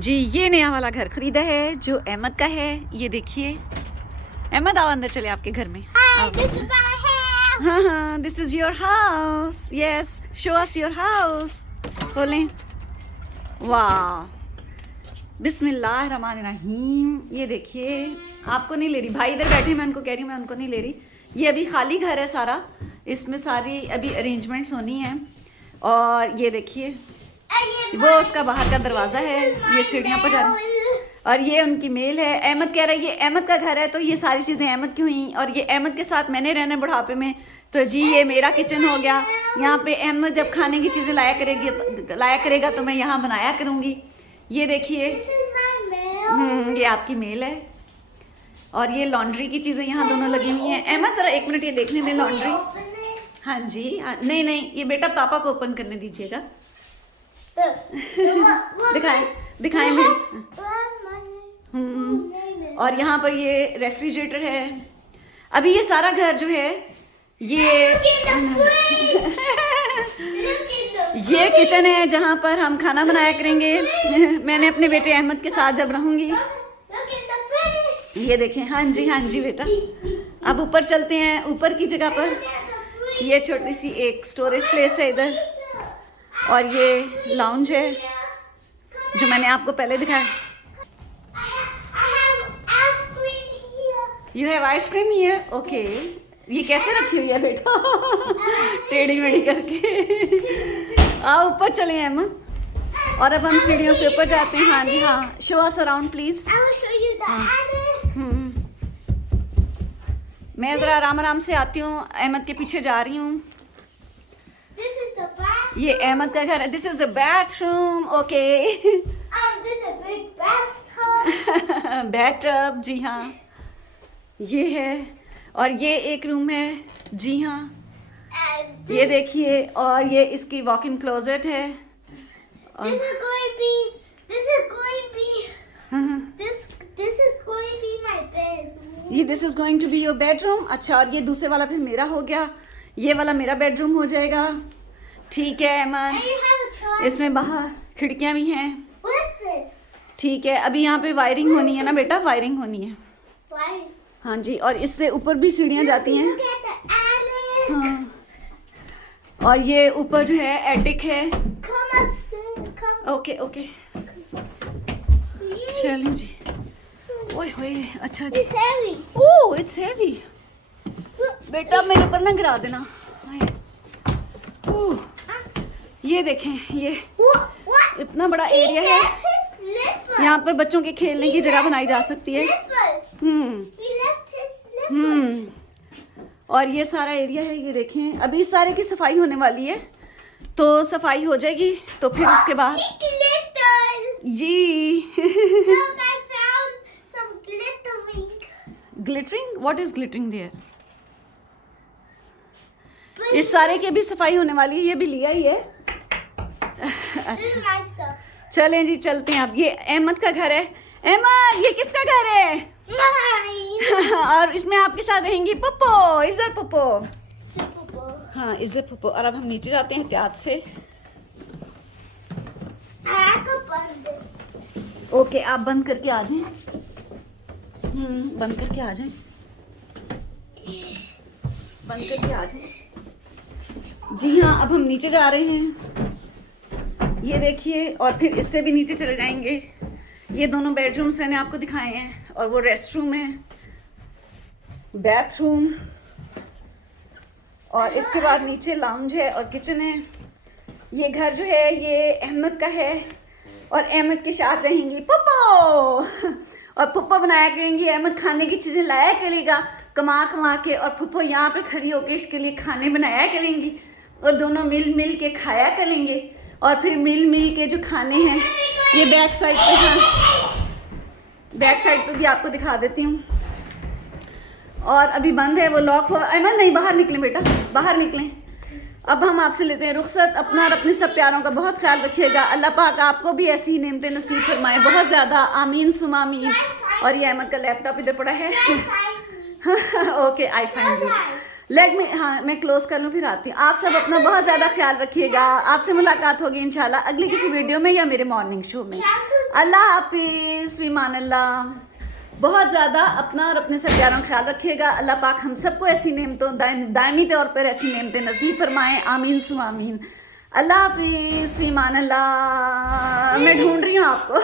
जी ये नया वाला घर खरीदा है जो अहमद का है। ये देखिए अहमद, आओ अंदर चले आपके घर में। हाँ हाँ, this is your house. Yes, show us your house. खोलें। वाह, बिस्मिल्लाहिर्रहमानिर्रहीम। ये देखिए, आपको नहीं ले रही, भाई इधर बैठे, मैं उनको कह रही हूँ, मैं उनको नहीं ले रही। ये अभी खाली घर है सारा, इसमें सारी अभी अरेंजमेंट्स होनी है। और ये देखिए, वो उसका बाहर का दरवाज़ा है, ये सीढ़ियाँ पर जा रही, और ये उनकी मेल है। अहमद कह रहा है ये अहमद का घर है, तो ये सारी चीज़ें अहमद की हुई। और ये अहमद के साथ मैंने रहना है बुढ़ापे में, तो जी ये मेरा किचन हो गया। यहाँ पे अहमद जब खाने की चीज़ें लाया करेगा तो मैं यहाँ बनाया करूँगी। ये देखिए, ये आपकी मेल है। और ये लॉन्ड्री की चीज़ें यहाँ दोनों लगी हुई हैं। अहमद ज़रा 1 मिनट ये देखने दें लॉन्ड्री। हाँ जी, हाँ, नहीं नहीं, ये बेटा पापा को ओपन करने दीजिएगा। दिखाएं मेरे। और यहाँ पर ये रेफ्रिजरेटर है। अभी ये सारा घर जो है ये किचन है जहाँ पर हम खाना बनाया करेंगे। मैंने अपने बेटे अहमद के साथ जब रहूँगी। ये देखें, हाँ जी बेटा। अब ऊपर चलते हैं, ऊपर की जगह पर ये छोटी सी एक स्टोरेज प्लेस है इधर। और ये लाउंज है जो मैंने आपको पहले दिखाया। You have ice cream here, okay. ये कैसे रखी हुई है बेटा? टेढ़ी मेढ़ी करके। आओ ऊपर चले अहमद। और अब हम सीढ़ियों से ऊपर जाते हैं। हाँ जी हाँ, शो अस अराउंड प्लीज। मैं ज़रा आराम से आती हूँ, अहमद के पीछे जा रही हूँ। ये अहमद का घर है। This is the bathroom, okay. Bathtub, जी हाँ, ये है। और ये एक रूम है, जी हाँ, ये देखिए। और ये इसकी वॉक इन क्लोजेट है। ये this is going to be your bedroom. अच्छा, और ये दूसरे वाला फिर मेरा हो गया। ये वाला मेरा बेडरूम हो जाएगा। ठीक है अहमद, इसमें बाहर खिड़कियां भी हैं। ठीक है, अभी यहाँ पे वायरिंग होनी है ना बेटा, वायरिंग होनी है। हाँ जी, और इससे ऊपर भी सीढ़ियाँ जाती हैं। हाँ, और ये ऊपर जो है एटिक है। ओके ओके, चलें जी। ओए होए, अच्छा जी। ओह इट्स हैवी बेटा, मेरे ऊपर ना गिरा देना। ये देखें, ये इतना बड़ा एरिया है, यहाँ पर बच्चों के खेलने की जगह बनाई जा सकती है। और ये सारा एरिया है, ये देखें। अभी सारे की सफाई होने वाली है, तो सफाई हो जाएगी तो फिर उसके बाद जी। Glittering, what is glittering there? इस सारे की भी सफाई होने वाली है, ये भी लिया ही है। अच्छा, चलें जी, चलते हैं अब। ये अहमद का घर है। अहमद, ये किसका घर है? और इसमें आपके साथ रहेंगी पप्पो। इज्जत पप्पो। हाँ, इज्जत पप्पो। और अब हम नीचे जाते हैं एहतियात से। ओके, आप बंद करके आ जाएं। बंद करके आ जाएं, बंद करके आ जाएं। जी हाँ, अब हम नीचे जा रहे हैं, ये देखिए। और फिर इससे भी नीचे चले जाएंगे। ये दोनों बेडरूम्स मैंने आपको दिखाए हैं। और वो रेस्ट रूम है, बाथरूम, और इसके बाद नीचे लाउंज है और किचन है। ये घर जो है ये अहमद का है, और अहमद के साथ रहेंगी पप्पो। और पप्पो बनाया करेंगी, अहमद खाने की चीज़ें लाया करेगा कमा के, और पप्पो यहाँ पे खड़ी होकर इसके लिए खाने बनाया करेंगी, और दोनों मिल के खाया करेंगे। और फिर मिल के जो खाने हैं, ये बैक साइड पे, हाँ, बैक साइड पे भी आपको दिखा देती हूँ। और अभी बंद है, वो लॉक हो। अहमद नहीं, बाहर निकलें बेटा, बाहर निकलें। अब हम आपसे लेते हैं रुखसत। अपना और अपने सब प्यारों का बहुत ख्याल रखिएगा। अल्लाह पाक आपको भी ऐसी ही नेमतें नसीब फरमाए बहुत ज़्यादा, आमीन सुमा आमीन। और ये अहमद का लैपटॉप इधर पड़ा है। Okay, I find you. Leg में, हाँ मैं क्लोज कर लूँ फिर आती हूँ। आप सब अपना बहुत ज़्यादा ख्याल रखिएगा। आपसे मुलाकात होगी इंशाल्लाह अगली किसी वीडियो में या मेरे मॉर्निंग शो में। अल्लाह हाफिज़, फ़ीमान अल्लाह। बहुत ज़्यादा अपना और अपने सब प्यारों का ख्याल रखिएगा। अल्लाह पाक हम सबको ऐसी नेमतों दायमी तौर पर ऐसी नेमतें नसीब फरमाएँ, आमीन सु आमीन। अल्लाह हाफिज़, फ़ीमान अल्लाह। मैं ढूंढ रही हूँ आपको।